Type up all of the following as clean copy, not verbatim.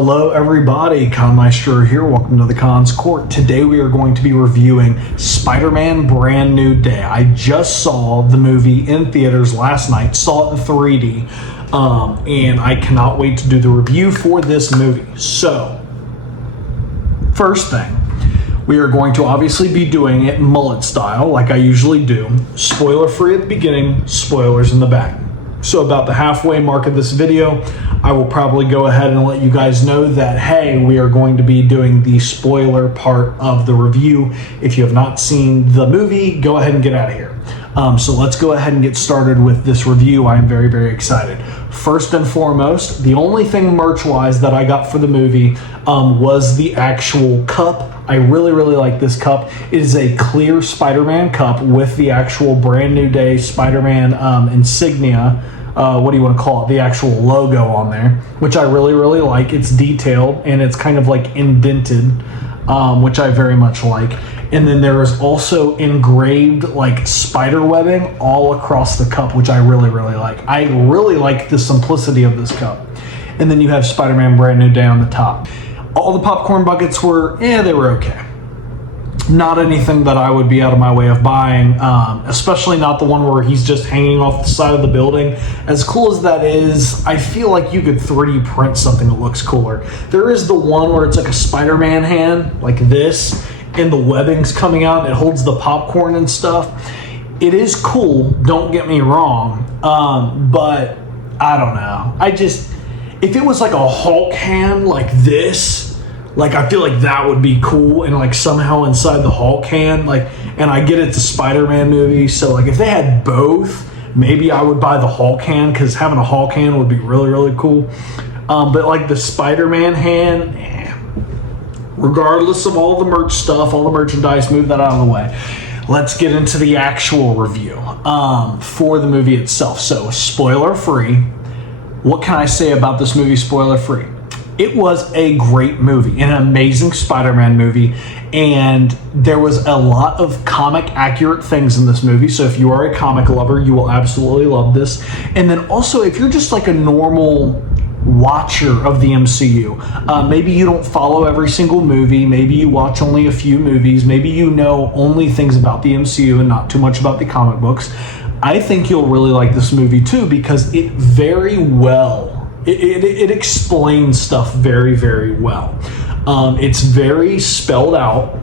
Hello everybody, Con Maestro here. Welcome to the Con's Court. Today we are going to be reviewing Spider-Man Brand New Day. I just saw the movie in theaters last night, saw it in 3D, and I cannot wait to do the review for this movie. So, first thing, we are going to obviously be doing it mullet style like I usually do. Spoiler free at the beginning, spoilers in the back. So about the halfway mark of this video, I will probably go ahead and let you guys know that, hey, we are going to be doing the spoiler part of the review. If you have not seen the movie, go ahead and get out of here. So let's go ahead and get started with this review. I am very, very excited. First and foremost, the only thing merch-wise that I got for the movie was the actual cup. I really, really like this cup. It is a clear Spider-Man cup with the actual Brand New Day Spider-Man insignia. What do you want to call it? The actual logo on there, which I really, really like. It's detailed and it's kind of like indented, which I very much like. And then there is also engraved like spider webbing all across the cup, which I really, really like. I really like the simplicity of this cup. And then you have Spider-Man Brand New Day on the top. All the popcorn buckets were, they were okay. Not anything that I would be out of my way of buying, especially not the one where he's just hanging off the side of the building. As cool as that is, I feel like you could 3D print something that looks cooler. There is the one where it's like a Spider-Man hand, like this, and the webbing's coming out, and it holds the popcorn and stuff. It is cool, don't get me wrong, but I don't know. If it was like a Hulk hand like this, like I feel like that would be cool, and like somehow inside the Hulk hand, like, and I get it's a Spider-Man movie, so like if they had both, maybe I would buy the Hulk hand, because having a Hulk hand would be really, really cool. But like the Spider-Man hand, regardless of all the merch stuff, all the merchandise, move that out of the way. Let's get into the actual review for the movie itself. So spoiler free. What can I say about this movie spoiler free? It was a great movie, an amazing Spider-Man movie, and there was a lot of comic accurate things in this movie. So if you are a comic lover, you will absolutely love this. And then also, if you're just like a normal watcher of the MCU, maybe you don't follow every single movie, maybe you watch only a few movies, maybe you know only things about the MCU and not too much about the comic books, I think you'll really like this movie too, because it very well, it explains stuff very, very well. It's very spelled out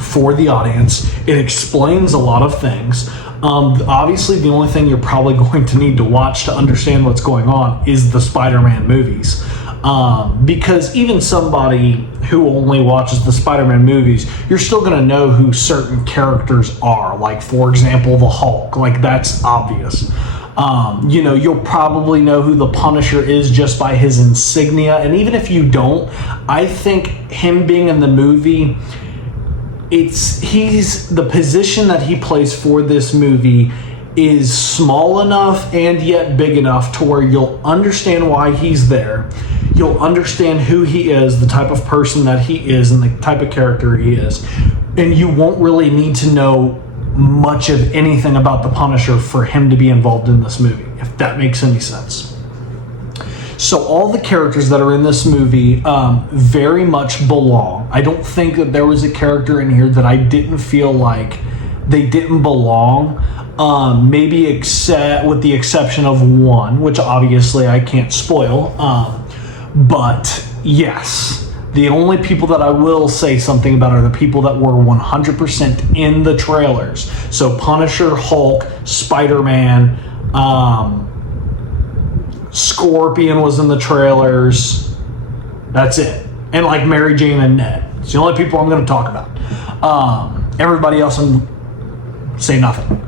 for the audience. It explains a lot of things. Obviously, the only thing you're probably going to need to watch to understand what's going on is the Spider-Man movies. Because even somebody who only watches the Spider-Man movies, you're still going to know who certain characters are. Like, for example, the Hulk. Like, that's obvious. You'll probably know who the Punisher is just by his insignia. And even if you don't, I think him being in the movie, he's the position that he plays for this movie is small enough and yet big enough to where you'll understand why he's there. You'll understand who he is, the type of person that he is, and the type of character he is. And you won't really need to know much of anything about the Punisher for him to be involved in this movie, if that makes any sense. So all the characters that are in this movie very much belong. I don't think that there was a character in here that I didn't feel like they didn't belong. Maybe except with the exception of one, which obviously I can't spoil. But yes, the only people that I will say something about are the people that were 100% in the trailers. So Punisher, Hulk, Spider-Man, Scorpion was in the trailers. That's it. And like Mary Jane and Ned. It's the only people I'm going to talk about. Everybody else, say nothing.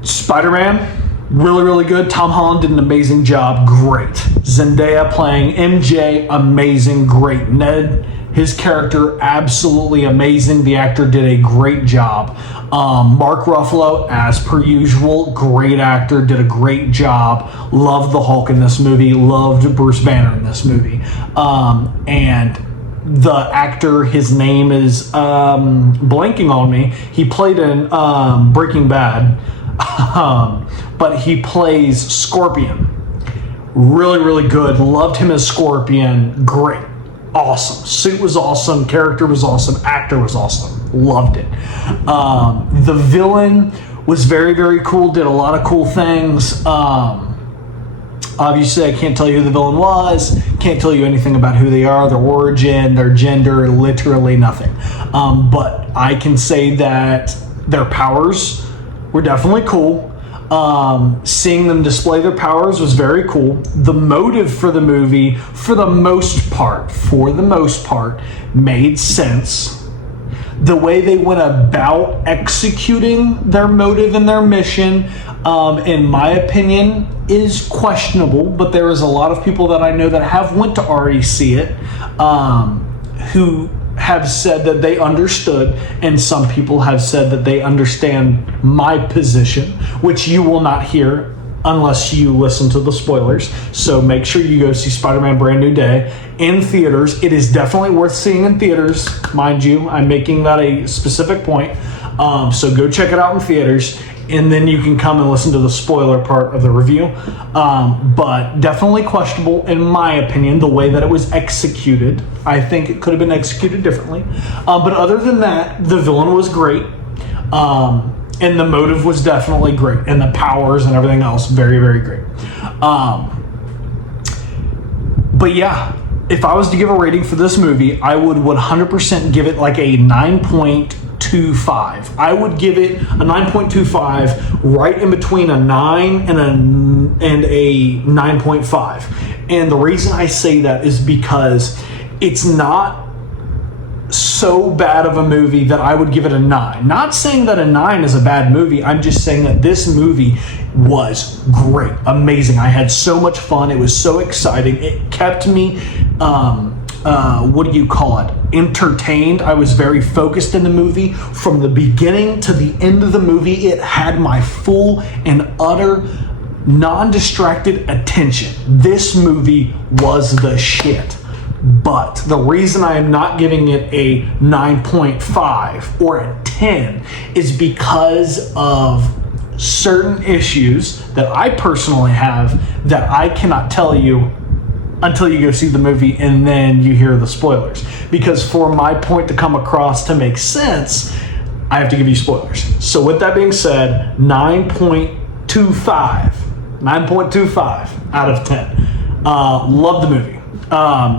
Spider-Man, really, really good. Tom Holland did an amazing job. Great. Zendaya playing MJ, amazing. Great. Ned, his character, absolutely amazing. The actor did a great job. Mark Ruffalo, as per usual, great actor, did a great job. Loved the Hulk in this movie. Loved Bruce Banner in this movie. And the actor, his name is blanking on me. He played in Breaking Bad. But he plays Scorpion. Really, really good. Loved him as Scorpion. Great. Awesome. Suit was awesome. Character was awesome. Actor was awesome. Loved it. The villain was very, very cool. Did a lot of cool things. Obviously, I can't tell you who the villain was. Can't tell you anything about who they are, their origin, their gender, literally nothing. But I can say that their powers were definitely cool. Seeing them display their powers was very cool. The motive for the movie, for the most part, made sense. The way they went about executing their motive and their mission, in my opinion, is questionable. But there is a lot of people that I know that have went to already see it, who have said that they understood, and some people have said that they understand my position, which you will not hear unless you listen to the spoilers. So make sure you go see Spider-Man Brand New Day in theaters. It is definitely worth seeing in theaters, mind you. I'm making that a specific point. So go check it out in theaters, and then you can come and listen to the spoiler part of the review. But definitely questionable, in my opinion, the way that it was executed. I think it could have been executed differently. But other than that, the villain was great. And the motive was definitely great. And the powers and everything else, very, very great. But yeah, if I was to give a rating for this movie, I would 100% give it like a 9.25. I would give it a 9.25, right in between a 9 and a 9.5. And the reason I say that is because it's not so bad of a movie that I would give it a 9. Not saying that a 9 is a bad movie. I'm just saying that this movie was great, amazing. I had so much fun. It was so exciting. It kept me entertained. I was very focused in the movie from the beginning to the end of the movie. It had my full and utter non-distracted attention. This movie was the shit. But the reason I am not giving it a 9.5 or a 10 is because of certain issues that I personally have that I cannot tell you until you go see the movie and then you hear the spoilers. Because for my point to come across to make sense, I have to give you spoilers. So with that being said, 9.25 out of 10. Love the movie.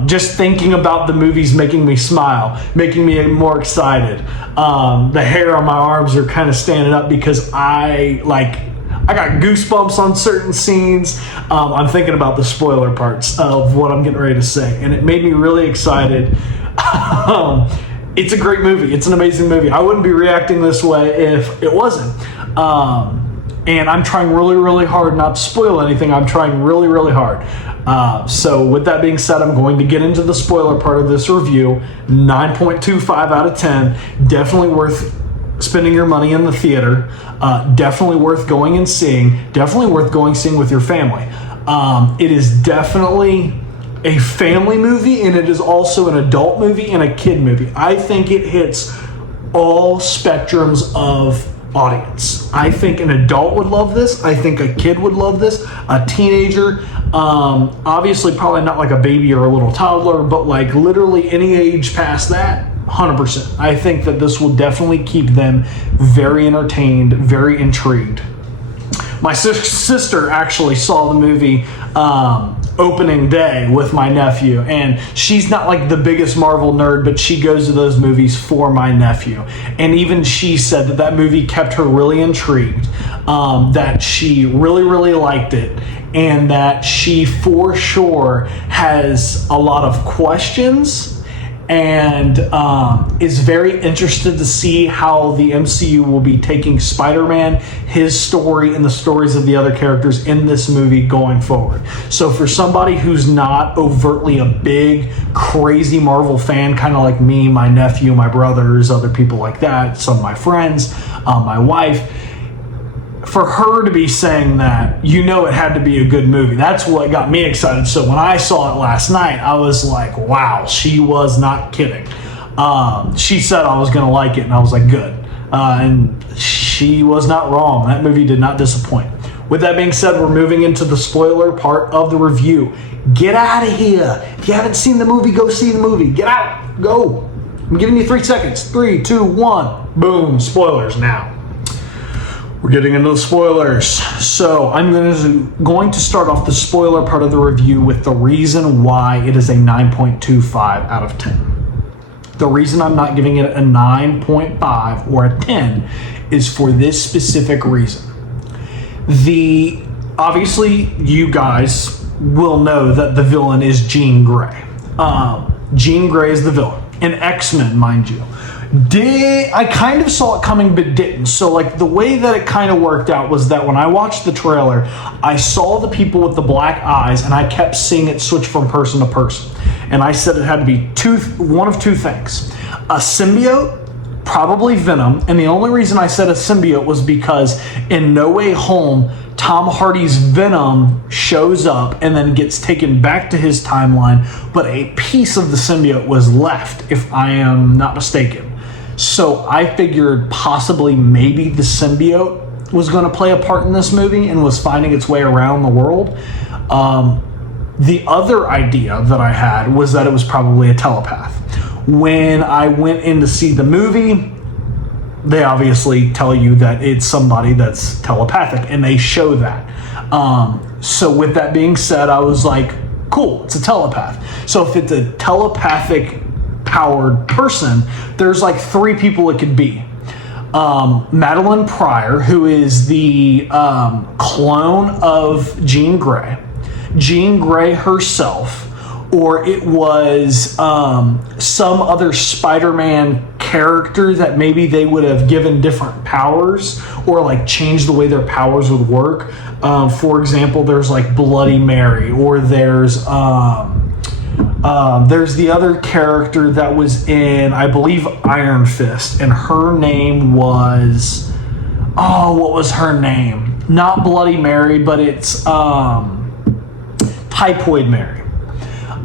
Just thinking about the movies making me smile, making me more excited. The hair on my arms are kind of standing up because I got goosebumps on certain scenes. I'm thinking about the spoiler parts of what I'm getting ready to say, and it made me really excited. It's a great movie. It's an amazing movie. I wouldn't be reacting this way if it wasn't. And I'm trying really, really hard not to spoil anything. I'm trying really, really hard. So with that being said, I'm going to get into the spoiler part of this review. 9.25 out of 10. Definitely worth spending your money in the theater. Definitely worth going and seeing. Definitely worth going and seeing with your family. It is definitely a family movie, and it is also an adult movie and a kid movie. I think it hits all spectrums of audience. I think an adult would love this. I think a kid would love this. A teenager, obviously probably not like a baby or a little toddler, but like literally any age past that, 100%. I think that this will definitely keep them very entertained, very intrigued. My sister actually saw the movie opening day with my nephew, and she's not like the biggest Marvel nerd, but she goes to those movies for my nephew. And even she said that that movie kept her really intrigued, that she really, really liked it, and that she for sure has a lot of questions and is very interested to see how the MCU will be taking Spider-Man, his story, and the stories of the other characters in this movie going forward. So for somebody who's not overtly a big, crazy Marvel fan, kind of like me, my nephew, my brothers, other people like that, some of my friends, my wife, for her to be saying that, you know it had to be a good movie. That's what got me excited. So when I saw it last night, I was like, wow, she was not kidding. She said I was going to like it, and I was like, good. And she was not wrong. That movie did not disappoint. With that being said, we're moving into the spoiler part of the review. Get out of here. If you haven't seen the movie, go see the movie. Get out. Go. I'm giving you 3 seconds. 3, 2, 1. Boom. Spoilers now. We're getting into the spoilers. So I'm going to start off the spoiler part of the review with the reason why it is a 9.25 out of 10. The reason I'm not giving it a 9.5 or a 10 is for this specific reason. Obviously, you guys will know that the villain is Jean Grey. Jean Grey is the villain. In X-Men, mind you. I kind of saw it coming but didn't. So like the way that it kind of worked out was that when I watched the trailer, I saw the people with the black eyes and I kept seeing it switch from person to person. And I said it had to be one of two things. A symbiote, probably Venom. And the only reason I said a symbiote was because in No Way Home, Tom Hardy's Venom shows up and then gets taken back to his timeline, but a piece of the symbiote was left, if I am not mistaken. So I figured possibly maybe the symbiote was going to play a part in this movie and was finding its way around the world. The other idea that I had was that it was probably a telepath. When I went in to see the movie, they obviously tell you that it's somebody that's telepathic, and they show that. So with that being said, I was like, cool, it's a telepath. So if it's a telepathic powered person, there's like 3 people it could be. Madeline Pryor, who is the clone of Jean Grey herself, or it was some other Spider-Man character that maybe they would have given different powers or like changed the way their powers would work. For example, there's like Bloody Mary, or there's the other character that was in, I believe, Iron Fist, and her name was, what was her name? Not Bloody Mary, but it's Typhoid Mary.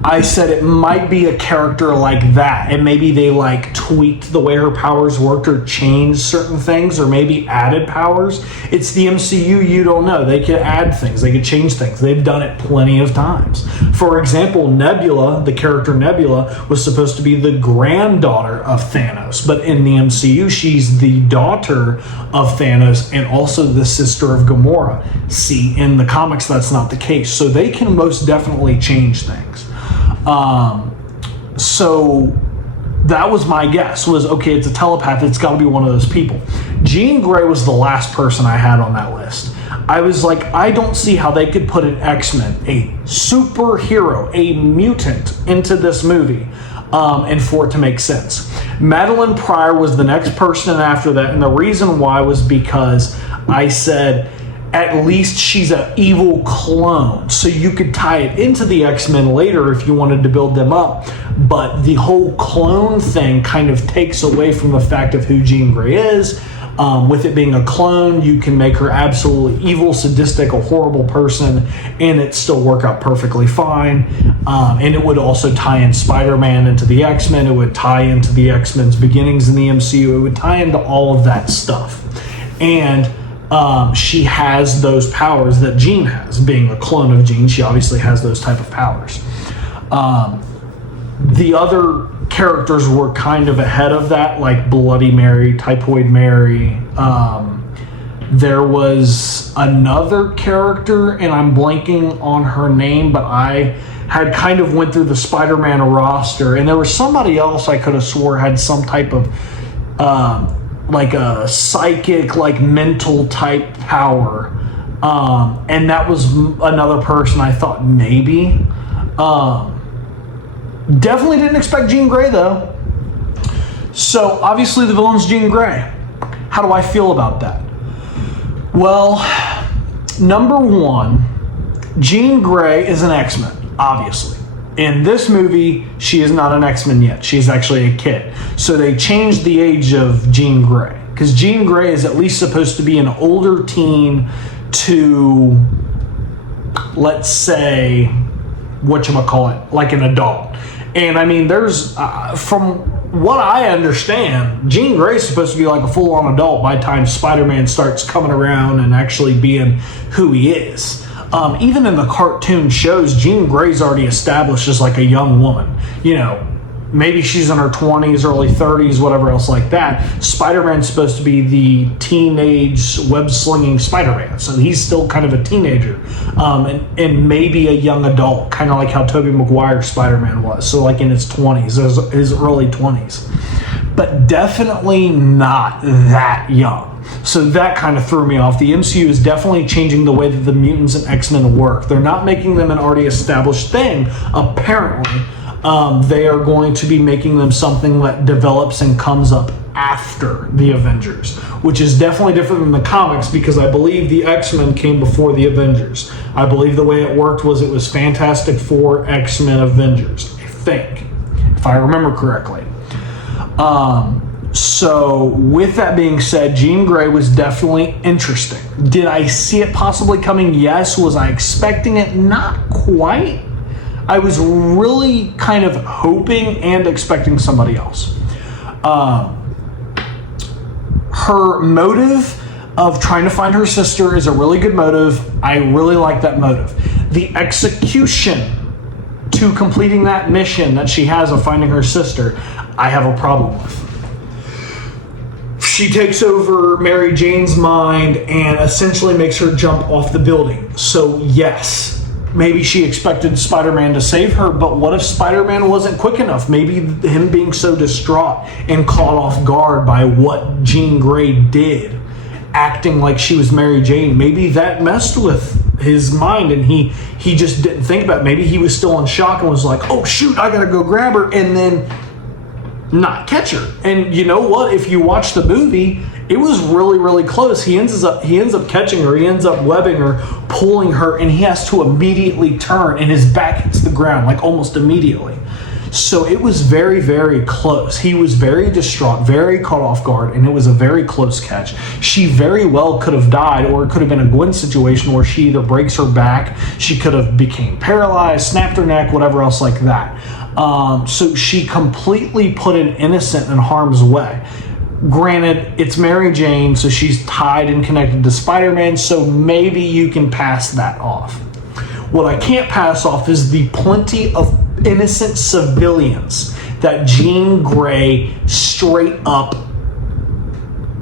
I said it might be a character like that, and maybe they like tweaked the way her powers worked or changed certain things, or maybe added powers. It's the MCU, you don't know. They could add things, they could change things. They've done it plenty of times. For example, Nebula, the character Nebula, was supposed to be the granddaughter of Thanos, but in the MCU, she's the daughter of Thanos and also the sister of Gamora. See, in the comics, that's not the case. So they can most definitely change things. So that was my guess, was okay, it's a telepath, it's got to be one of those people. Jean Grey was the last person I had on that list. I was like, I don't see how they could put an X-Men, a superhero, a mutant, into this movie and for it to make sense. Madeline Pryor was the next person after that, and the reason why was because I said, at least she's an evil clone, so you could tie it into the X-Men later if you wanted to build them up. But the whole clone thing kind of takes away from the fact of who Jean Grey is. With it being a clone, you can make her absolutely evil, sadistic, a horrible person, and it still work out perfectly fine. And it would also tie in Spider-Man into the X-Men. It would tie into the X-Men's beginnings in the MCU. It would tie into all of that stuff. And she has those powers that Jean has. Being a clone of Jean, she obviously has those type of powers. The other characters were kind of ahead of that, like Bloody Mary, Typhoid Mary. There was another character, and I'm blanking on her name, but I had kind of went through the Spider-Man roster, and there was somebody else I could have swore had some type of like a psychic, like mental type power, and that was another person I thought maybe. Definitely didn't expect Jean Grey though. So obviously the villain's Jean Grey. How do I feel about that? Well, number one, Jean Grey is an X-Men, obviously. In this movie, she is not an X-Men yet. She's actually a kid. So they changed the age of Jean Grey, because Jean Grey is at least supposed to be an older teen to, let's say, whatchamacallit, like an adult. And I mean, there's, from what I understand, Jean Grey's supposed to be like a full-on adult by the time Spider-Man starts coming around and actually being who he is. Even in the cartoon shows, Jean Grey's already established as like a young woman. You know, maybe she's in her 20s, early 30s, whatever else like that. Spider-Man's supposed to be the teenage web-slinging Spider-Man, so he's still kind of a teenager, and maybe a young adult, kind of like how Tobey Maguire's Spider-Man was, so like in his 20s, his early 20s. But definitely not that young. So that kind of threw me off. The MCU is definitely changing the way that the mutants and X-Men work. They're not making them an already established thing, apparently. They are going to be making them something that develops and comes up after the Avengers, which is definitely different than the comics, because I believe the X-Men came before the Avengers. I believe the way it worked was it was Fantastic Four, X-Men, Avengers, I think, if I remember correctly. So with that being said, Jean Grey was definitely interesting. Did I see it possibly coming? Yes. Was I expecting it? Not quite. I was really kind of hoping and expecting somebody else. Her motive of trying to find her sister is a really good motive. I really like that motive. The execution to completing that mission that she has of finding her sister, I have a problem with. She takes over Mary Jane's mind and essentially makes her jump off the building. So yes, maybe she expected Spider-Man to save her, but what if Spider-Man wasn't quick enough? Maybe him being so distraught and caught off guard by what Jean Grey did, acting like she was Mary Jane, maybe that messed with his mind and he just didn't think about it. Maybe he was still in shock and was like, oh shoot, I gotta go grab her, and then not catch her. And you know what? If you watch the movie, it was really, really close. He ends up catching her. He ends up webbing her, pulling her, and he has to immediately turn, and his back hits the ground, like almost immediately. So it was very, very close. He was very distraught, very caught off guard, and it was a very close catch. She very well could have died, or it could have been a Gwen situation where she either breaks her back, she could have became paralyzed, snapped her neck, whatever else like that. So she completely put an innocent in harm's way. Granted, it's Mary Jane, so she's tied and connected to Spider-Man, so maybe you can pass that off. What I can't pass off is the plenty of innocent civilians that Jean Grey straight up,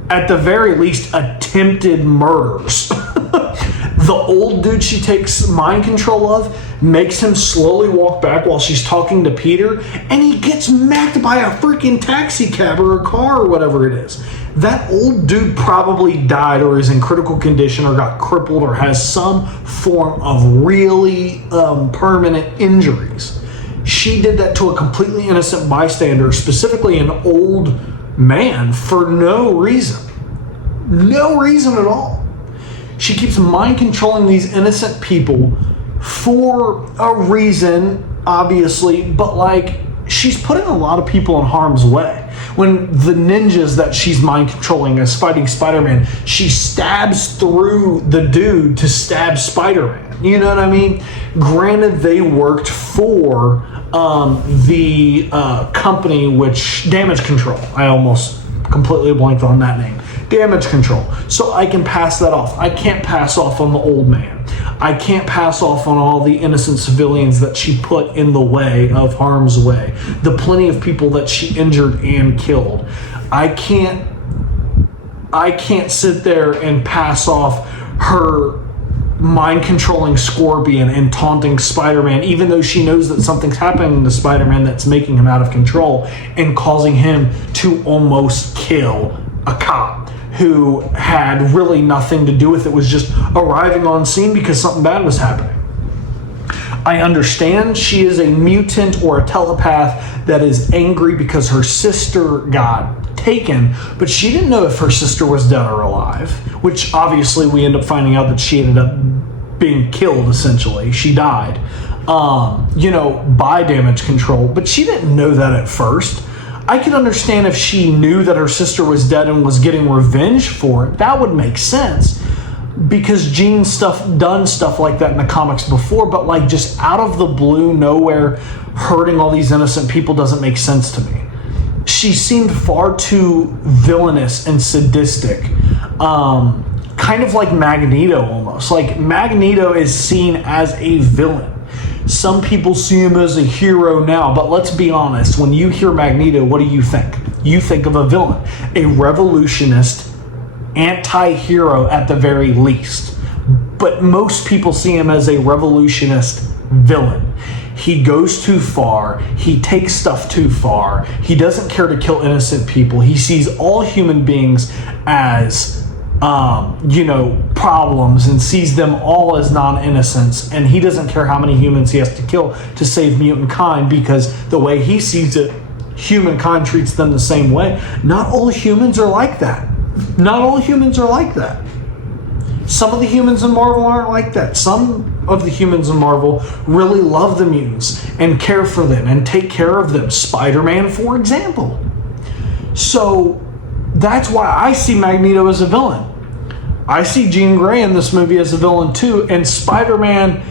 at the very least, attempted murders. The old dude she takes mind control of makes him slowly walk back while she's talking to Peter, and he gets macked by a freaking taxi cab or a car or whatever it is. That old dude probably died or is in critical condition or got crippled or has some form of really permanent injuries. She did that to a completely innocent bystander, specifically an old man, for no reason. No reason at all. She keeps mind controlling these innocent people for a reason, obviously, but like, she's putting a lot of people in harm's way. When the ninjas that she's mind controlling is fighting Spider-Man, she stabs through the dude to stab Spider-Man. You know what I mean? Granted, they worked for the company, which Damage Control. I almost completely blanked on that name. Damage Control. So I can pass that off. I can't pass off on the old man. I can't pass off on all the innocent civilians that she put in the way of harm's way. The plenty of people that she injured and killed. I can't sit there and pass off her mind-controlling Scorpion and taunting Spider-Man, even though she knows that something's happening to Spider-Man that's making him out of control and causing him to almost kill a cop who had really nothing to do with it, was just arriving on scene because something bad was happening. I understand she is a mutant or a telepath that is angry because her sister got taken, but she didn't know if her sister was dead or alive, which obviously we end up finding out that she ended up being killed, essentially. She died, by Damage Control, but she didn't know that at first. I could understand if she knew that her sister was dead and was getting revenge for it. That would make sense, because Jean's done stuff like that in the comics before, but like just out of the blue, nowhere, hurting all these innocent people doesn't make sense to me. she seemed far too villainous and sadistic. Kind of like Magneto almost. Like Magneto is seen as a villain. Some people see him as a hero now, but let's be honest, when you hear Magneto, what do you think? You think of a villain, a revolutionist, anti-hero at the very least. But most people see him as a revolutionist villain. He goes too far. He takes stuff too far. He doesn't care to kill innocent people. He sees all human beings as problems and sees them all as non-innocents, and he doesn't care how many humans he has to kill to save mutant kind, because the way he sees it, humankind treats them the same way. Not all humans are like that. Not all humans are like that. Some of the humans in Marvel aren't like that. Some of the humans in Marvel really love the mutants and care for them and take care of them. Spider-Man, for example. So that's why I see Magneto as a villain. I see Jean Grey in this movie as a villain too, and Spider-Man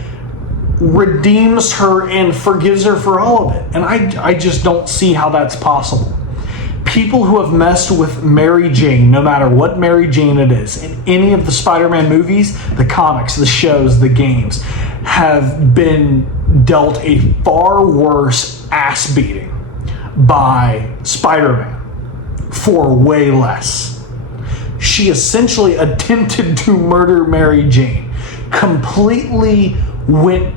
redeems her and forgives her for all of it. And I just don't see how that's possible. People who have messed with Mary Jane, no matter what Mary Jane it is, in any of the Spider-Man movies, the comics, the shows, the games, have been dealt a far worse ass beating by Spider-Man for way less. She essentially attempted to murder Mary Jane, completely went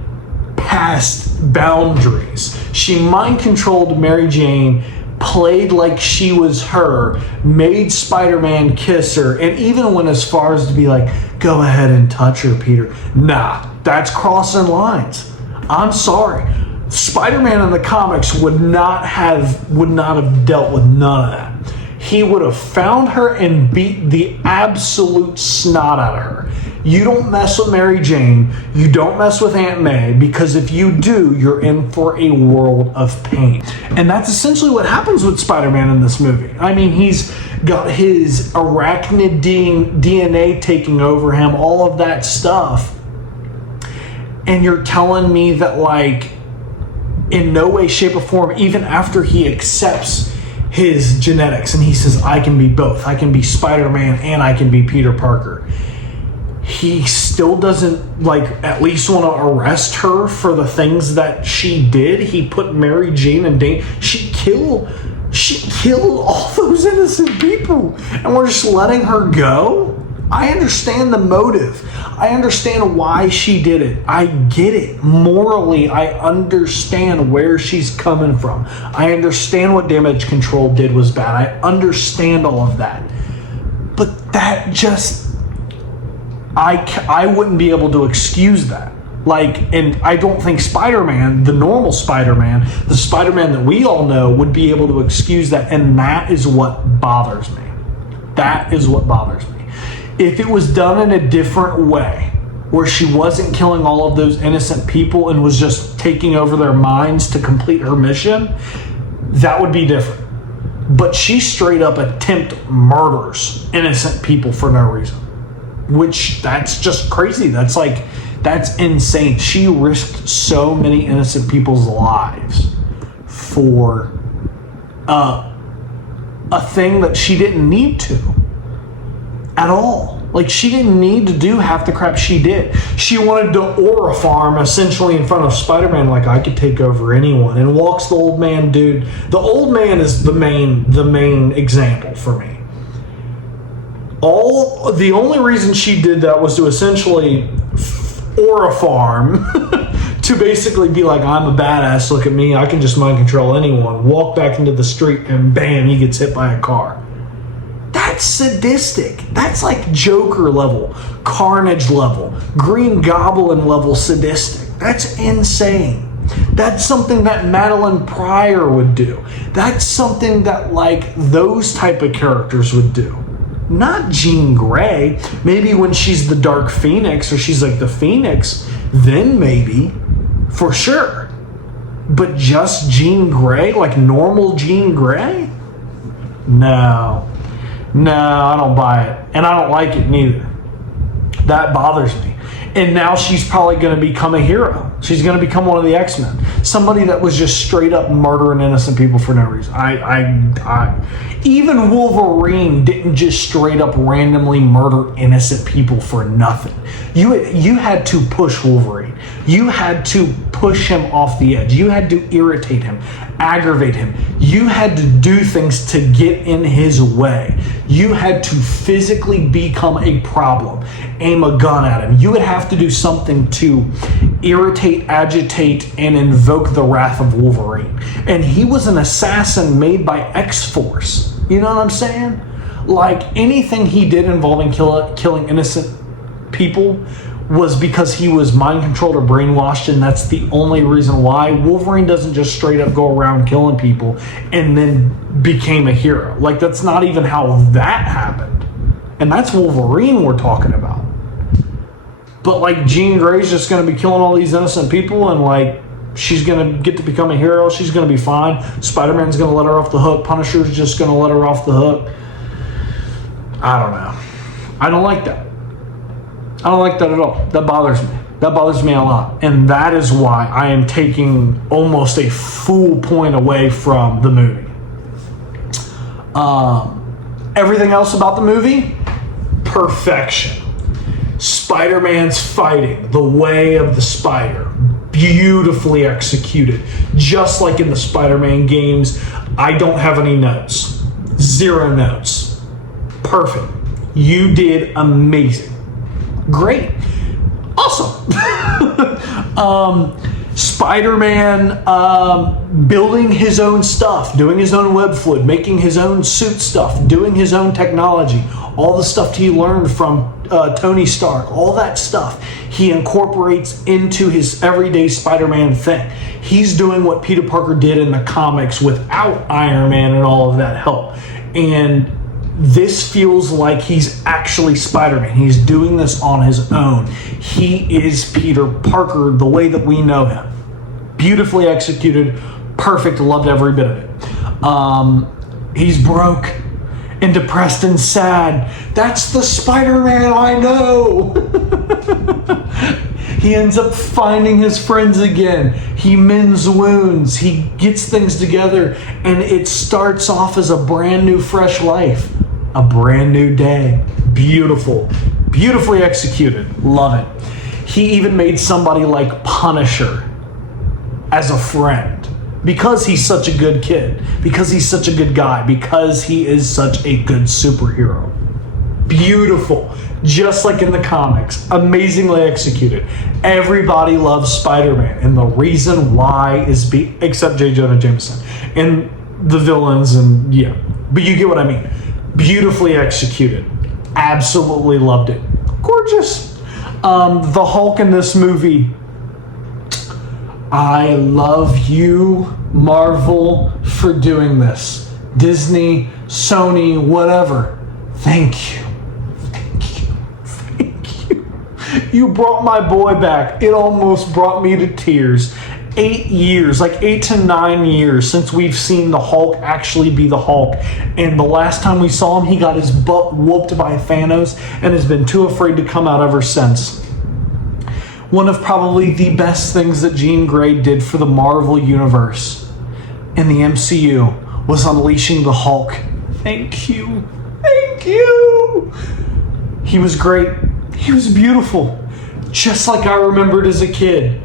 past boundaries. She mind controlled Mary Jane, played like she was her, made Spider-Man kiss her, and even went as far as to be like, go ahead and touch her, Peter. Nah, that's crossing lines. I'm sorry. Spider-Man in the comics would not have dealt with none of that. He would have found her and beat the absolute snot out of her. You don't mess with Mary Jane. You don't mess with Aunt May, because if you do, you're in for a world of pain. And that's essentially what happens with Spider-Man in this movie. I mean, he's got his arachnid DNA taking over him, all of that stuff. And you're telling me that, like, in no way, shape, or form, even after he accepts his genetics and he says, I can be both. I can be Spider-Man and I can be Peter Parker. He still doesn't, like, at least want to arrest her for the things that she did. He put Mary Jane in danger. She killed all those innocent people, and we're just letting her go? I understand the motive. I understand why she did it. I get it. Morally, I understand where she's coming from. I understand what Damage Control did was bad. I understand all of that. But that just... I wouldn't be able to excuse that. Like, and I don't think Spider-Man, the normal Spider-Man, the Spider-Man that we all know, would be able to excuse that. And that is what bothers me. That is what bothers me. If it was done in a different way, where she wasn't killing all of those innocent people and was just taking over their minds to complete her mission, that would be different. But she straight up murders innocent people for no reason. Which, that's just crazy. That's insane. She risked so many innocent people's lives for a thing that she didn't need to at all. Like, she didn't need to do half the crap she did. She wanted to aura farm essentially in front of Spider-Man, like, I could take over anyone, and walks the old man dude. The old man is the main example for me. The only reason she did that was to essentially aura farm to basically be like, I'm a badass, look at me, I can just mind control anyone, walk back into the street, and bam, he gets hit by a car. That's sadistic. That's like Joker level, Carnage level, Green Goblin level sadistic. That's insane. That's something that Madeline Pryor would do. That's something that, like, those type of characters would do. Not Jean Grey. Maybe when she's the Dark Phoenix or she's like the Phoenix, then maybe, for sure. But just Jean Grey, like normal Jean Grey? No, I don't buy it. And I don't like it neither. That bothers me. And now she's probably going to become a hero. She's going to become one of the X-Men. Somebody that was just straight up murdering innocent people for no reason. Even Wolverine didn't just straight up randomly murder innocent people for nothing. You had to push Wolverine. You had to push him off the edge. You had to irritate him, aggravate him. You had to do things to get in his way. You had to physically become a problem, aim a gun at him. You would have to do something to irritate, agitate, and invoke the wrath of Wolverine. And he was an assassin made by X-Force. You know what I'm saying? Like, anything he did involving killing innocent people was because he was mind controlled or brainwashed, and that's the only reason why. Wolverine doesn't just straight up go around killing people and then became a hero. Like, that's not even how that happened. And that's Wolverine we're talking about. But like, Jean Grey's just going to be killing all these innocent people, and like, she's going to get to become a hero. She's going to be fine. Spider-Man's going to let her off the hook. Punisher's just going to let her off the hook. I don't know. I don't like that. I don't like that at all. That bothers me. That bothers me a lot. And that is why I am taking almost a full point away from the movie. Everything else about the movie, perfection. Spider-Man's fighting, the way of the spider, beautifully executed. Just like in the Spider-Man games, I don't have any notes. 0 notes. Perfect. You did amazing. Great. Awesome. Spider-Man building his own stuff, doing his own web fluid, making his own suit stuff, doing his own technology, all the stuff he learned from Tony Stark, all that stuff he incorporates into his everyday Spider-Man thing. He's doing what Peter Parker did in the comics without Iron Man and all of that help. And this feels like he's actually Spider-Man. He's doing this on his own. He is Peter Parker the way that we know him. Beautifully executed, perfect, loved every bit of it. He's broke and depressed and sad. That's the Spider-Man I know. He ends up finding his friends again. He mends wounds. He gets things together, and it starts off as a brand new, fresh life. A brand new day. Beautiful. Beautifully executed. Love it. He even made somebody like Punisher as a friend. Because he's such a good kid. Because he's such a good guy. Because he is such a good superhero. Beautiful. Just like in the comics. Amazingly executed. Everybody loves Spider-Man. And the reason why is except J. Jonah Jameson. And the villains and yeah. But you get what I mean. Beautifully executed. Absolutely loved it. Gorgeous. The Hulk in this movie. I love you, Marvel, for doing this. Disney, Sony, whatever. Thank you. Thank you. Thank you. You brought my boy back. It almost brought me to tears. 8 years, like 8 to 9 years since we've seen the Hulk actually be the Hulk. And the last time we saw him, he got his butt whooped by Thanos and has been too afraid to come out ever since. One of probably the best things that Jean Grey did for the Marvel Universe in the MCU was unleashing the Hulk. Thank you. Thank you. He was great. He was beautiful. Just like I remembered as a kid.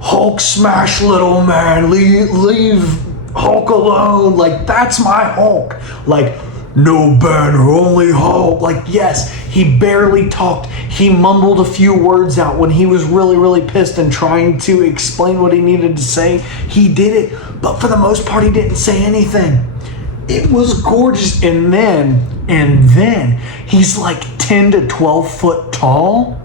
Hulk smash, little man, leave Hulk alone. Like, that's my Hulk. Like, no banner, only Hulk. Like, yes, he barely talked. He mumbled a few words out when he was really, really pissed and trying to explain what he needed to say. He did it, but for the most part, he didn't say anything. It was gorgeous. And then he's like 10 to 12 foot tall.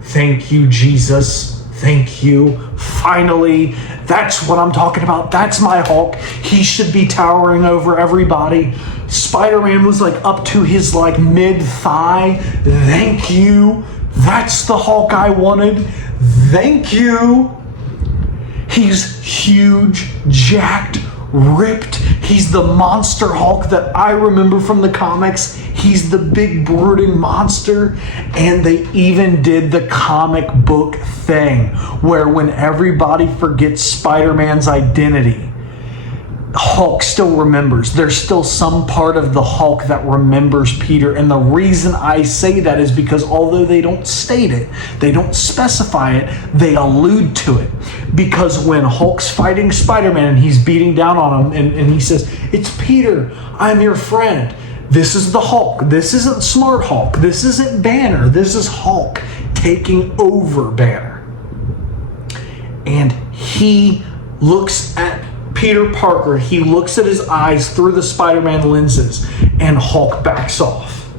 Thank you, Jesus. Thank you. Finally, that's what I'm talking about. That's my Hulk. He should be towering over everybody. Spider-Man was like up to his like mid-thigh. Thank you. That's the Hulk I wanted. Thank you. He's huge, jacked, ripped. He's the monster Hulk that I remember from the comics. He's the big brooding monster. And they even did the comic book thing where when everybody forgets Spider-Man's identity, Hulk still remembers. There's still some part of the Hulk that remembers Peter. And the reason I say that is because although they don't state it, they don't specify it, they allude to it. Because when Hulk's fighting Spider-Man and he's beating down on him and he says, "It's Peter, I'm your friend." This is the Hulk. This isn't Smart Hulk. This isn't Banner. This is Hulk taking over Banner. And he looks at Peter Parker, he looks at his eyes through the Spider-Man lenses, and Hulk backs off.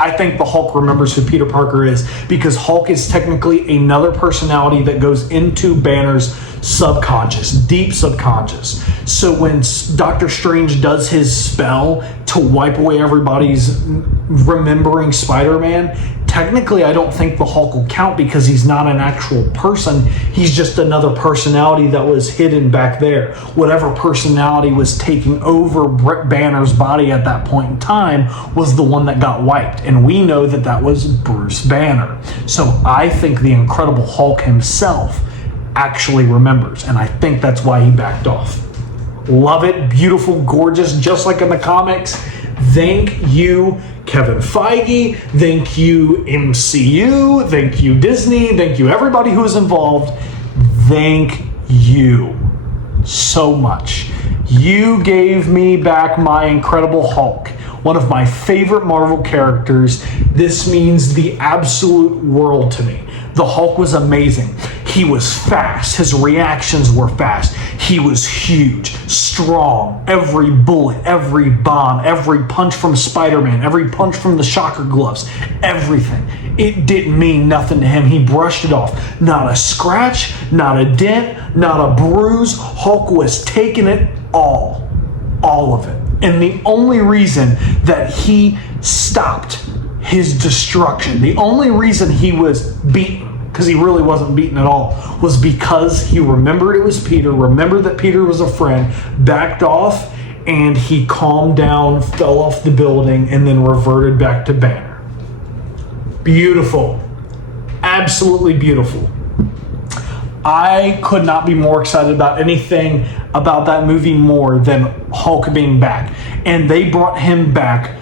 I think the Hulk remembers who Peter Parker is because Hulk is technically another personality that goes into Banner's subconscious, deep subconscious. So when Doctor Strange does his spell to wipe away everybody's remembering Spider-Man, technically I don't think the Hulk will count because he's not an actual person. He's just another personality that was hidden back there. Whatever personality was taking over Banner's body at that point in time was the one that got wiped. And we know that that was Bruce Banner. So I think the Incredible Hulk himself actually remembers. And I think that's why he backed off. Love it. Beautiful, gorgeous, just like in the comics. Thank you, Kevin Feige. Thank you, MCU. Thank you, Disney. Thank you, everybody who is involved. Thank you so much. You gave me back my Incredible Hulk, one of my favorite Marvel characters. This means the absolute world to me. The Hulk was amazing. He was fast. His reactions were fast. He was huge, strong. Every bullet, every bomb, every punch from Spider-Man, every punch from the shocker gloves, everything. It didn't mean nothing to him. He brushed it off. Not a scratch, not a dent, not a bruise. Hulk was taking it all of it. And the only reason that he stopped his destruction, the only reason he was beaten, because he really wasn't beaten at all, was because he remembered it was Peter, remembered that Peter was a friend, backed off, and he calmed down, fell off the building, and then reverted back to Banner. Beautiful. Absolutely beautiful. I could not be more excited about anything about that movie more than Hulk being back. And they brought him back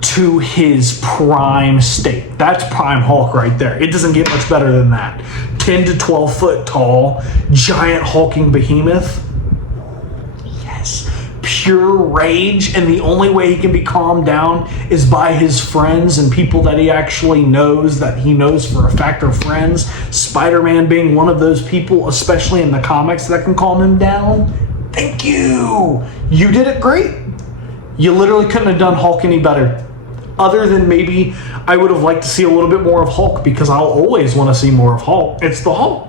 to his prime state. That's prime Hulk right there. It doesn't get much better than that. 10 to 12 foot tall, giant hulking behemoth. Yes. Pure rage, and the only way he can be calmed down is by his friends and people that he actually knows, that he knows for a fact are friends. Spider-Man being one of those people, especially in the comics, that can calm him down. Thank you. You did it great. You literally couldn't have done Hulk any better. Other than maybe I would have liked to see a little bit more of Hulk, because I'll always want to see more of Hulk. It's the Hulk.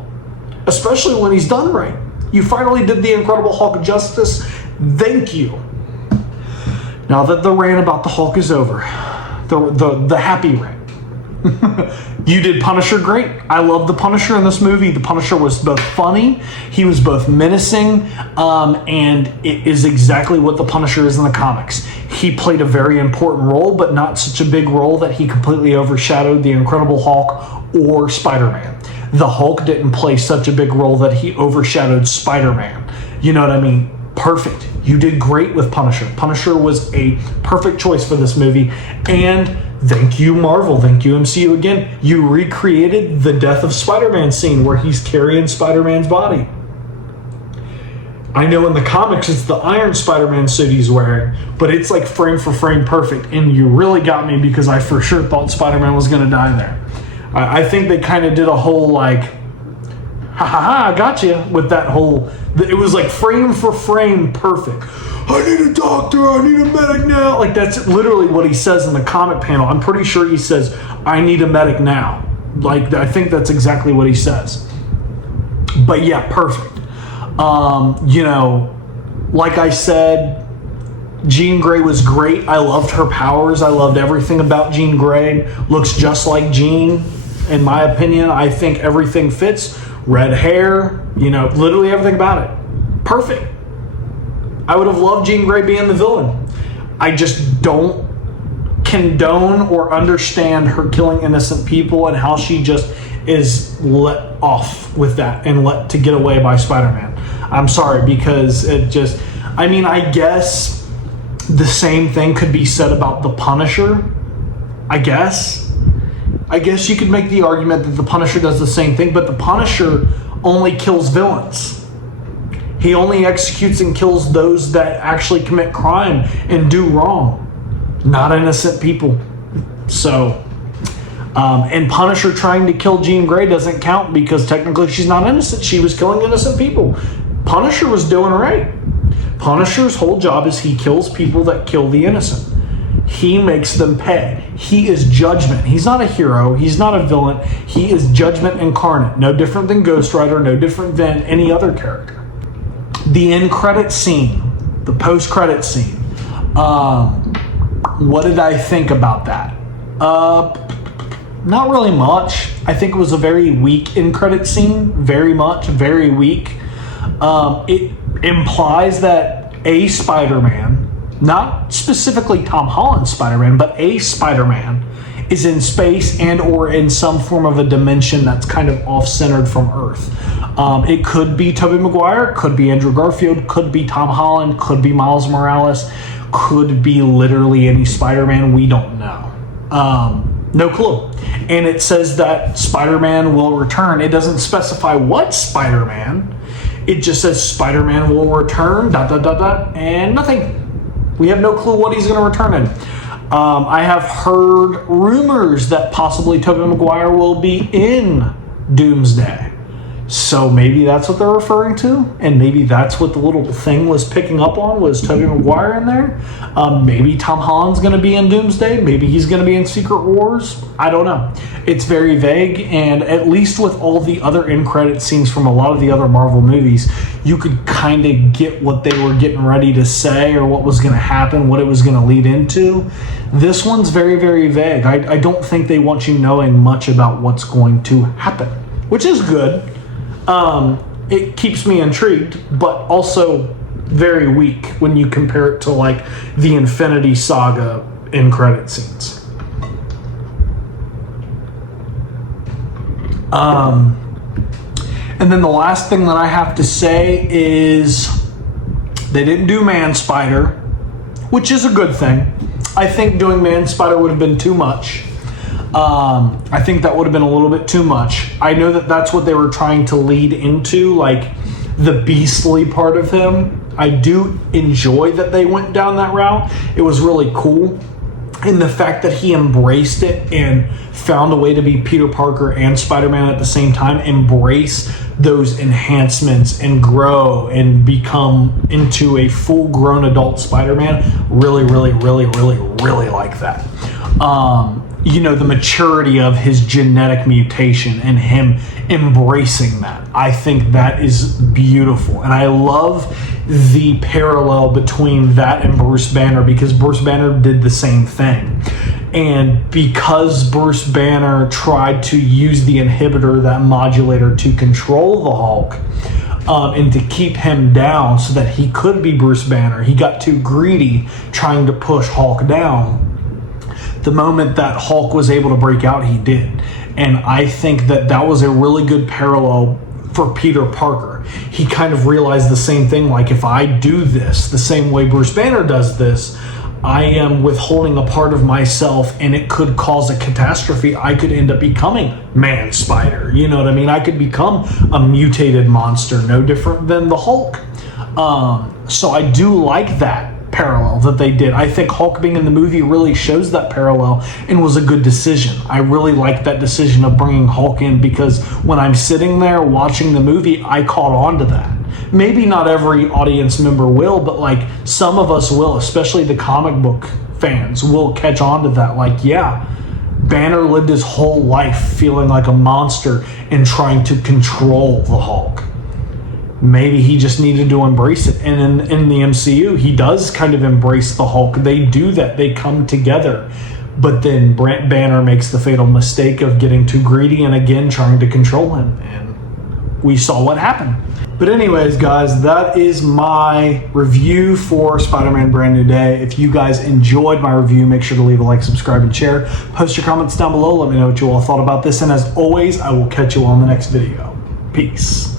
Especially when he's done right. You finally did the Incredible Hulk justice. Thank you. Now that the rant about the Hulk is over, the happy rant. You did Punisher great. I love the Punisher in this movie. The Punisher was both funny, he was both menacing, and it is exactly what the Punisher is in the comics. He played a very important role, but not such a big role that he completely overshadowed the Incredible Hulk or Spider-Man. The Hulk didn't play such a big role that he overshadowed Spider-Man. You know what I mean? Perfect. You did great with Punisher. Punisher was a perfect choice for this movie. And thank you, Marvel. Thank you, MCU again. You recreated the Death of Spider-Man scene where he's carrying Spider-Man's body. I know in the comics it's the Iron Spider-Man suit he's wearing, but it's like frame for frame perfect. And you really got me because I for sure thought Spider-Man was going to die there. I think they kind of did a whole like, ha ha ha, I got you with that whole, it was like frame for frame perfect. I need a doctor, I need a medic now. Like that's literally what he says in the comic panel. I'm pretty sure he says, I need a medic now. Like I think that's exactly what he says. But yeah, perfect. You know, like I said, Jean Grey was great. I loved her powers. I loved everything about Jean Grey. Looks just like Jean, in my opinion. I think everything fits. Red hair, you know, literally everything about it. Perfect. I would have loved Jean Grey being the villain. I just don't condone or understand her killing innocent people and how she just is let off with that and let to get away by Spider-Man. I'm sorry, because it just, I mean, I guess the same thing could be said about the Punisher. I guess you could make the argument that the Punisher does the same thing, but the Punisher only kills villains. He only executes and kills those that actually commit crime and do wrong, not innocent people. So, and Punisher trying to kill Jean Grey doesn't count because technically she's not innocent. She was killing innocent people. Punisher was doing right. Punisher's whole job is he kills people that kill the innocent. He makes them pay. He is judgment. He's not a hero. He's not a villain. He is judgment incarnate. No different than Ghost Rider. No different than any other character. The end credit scene, the post credit scene. What did I think about that? Not really much. I think it was a very weak end credit scene. Very weak. It implies that a Spider-Man, not specifically Tom Holland's Spider-Man, but a Spider-Man is in space and or in some form of a dimension that's kind of off-centered from Earth. It could be Tobey Maguire, could be Andrew Garfield, could be Tom Holland, could be Miles Morales, could be literally any Spider-Man. We don't know. No clue. And it says that Spider-Man will return. It doesn't specify what Spider-Man. It just says Spider-Man will return, ... and nothing. We have no clue what he's going to return in. I have heard rumors that possibly Tobey Maguire will be in Doomsday. So maybe that's what they're referring to, and maybe that's what the little thing was picking up on, was Tobey Maguire in there. Maybe Tom Holland's going to be in Doomsday. Maybe he's going to be in Secret Wars. I don't know. It's very vague, and at least with all the other end credit scenes from a lot of the other Marvel movies, you could kind of get what they were getting ready to say or what was going to happen, what it was going to lead into. This one's very, very vague. I don't think they want you knowing much about what's going to happen, which is good. It keeps me intrigued, but also very weak when you compare it to like the Infinity Saga end credit scenes. And then the last thing that I have to say is they didn't do Man Spider, which is a good thing. I think doing Man Spider would have been too much. I think that would have been a little bit too much. I know that that's what they were trying to lead into, like the beastly part of him. I do enjoy that they went down that route. It was really cool. And the fact that he embraced it and found a way to be Peter Parker and Spider-Man at the same time, embrace those enhancements and grow and become into a full-grown adult Spider-Man. Really like that. The maturity of his genetic mutation and him embracing that. I think that is beautiful. And I love the parallel between that and Bruce Banner, because Bruce Banner did the same thing. And because Bruce Banner tried to use the inhibitor, that modulator, to control the Hulk, and to keep him down so that he could be Bruce Banner, he got too greedy trying to push Hulk down. The moment that Hulk was able to break out, he did. And I think that that was a really good parallel for Peter Parker. He kind of realized the same thing, like, if I do this the same way Bruce Banner does this, I am withholding a part of myself and it could cause a catastrophe. I could end up becoming Man Spider. You know what I mean? I could become a mutated monster, no different than the Hulk. So I do like that parallel that they did. I think Hulk being in the movie really shows that parallel and was a good decision. I really like that decision of bringing Hulk in, because when I'm sitting there watching the movie, I caught on to that. Maybe not every audience member will, but like some of us will, especially the comic book fans will catch on to that. Like, yeah, Banner lived his whole life feeling like a monster and trying to control the Hulk. Maybe he just needed to embrace it. And in the MCU, he does kind of embrace the Hulk. They do that. They come together. But then Banner makes the fatal mistake of getting too greedy and again trying to control him. And we saw what happened. But anyways, guys, that is my review for Spider-Man Brand New Day. If you guys enjoyed my review, make sure to leave a like, subscribe, and share. Post your comments down below. Let me know what you all thought about this. And as always, I will catch you on the next video. Peace.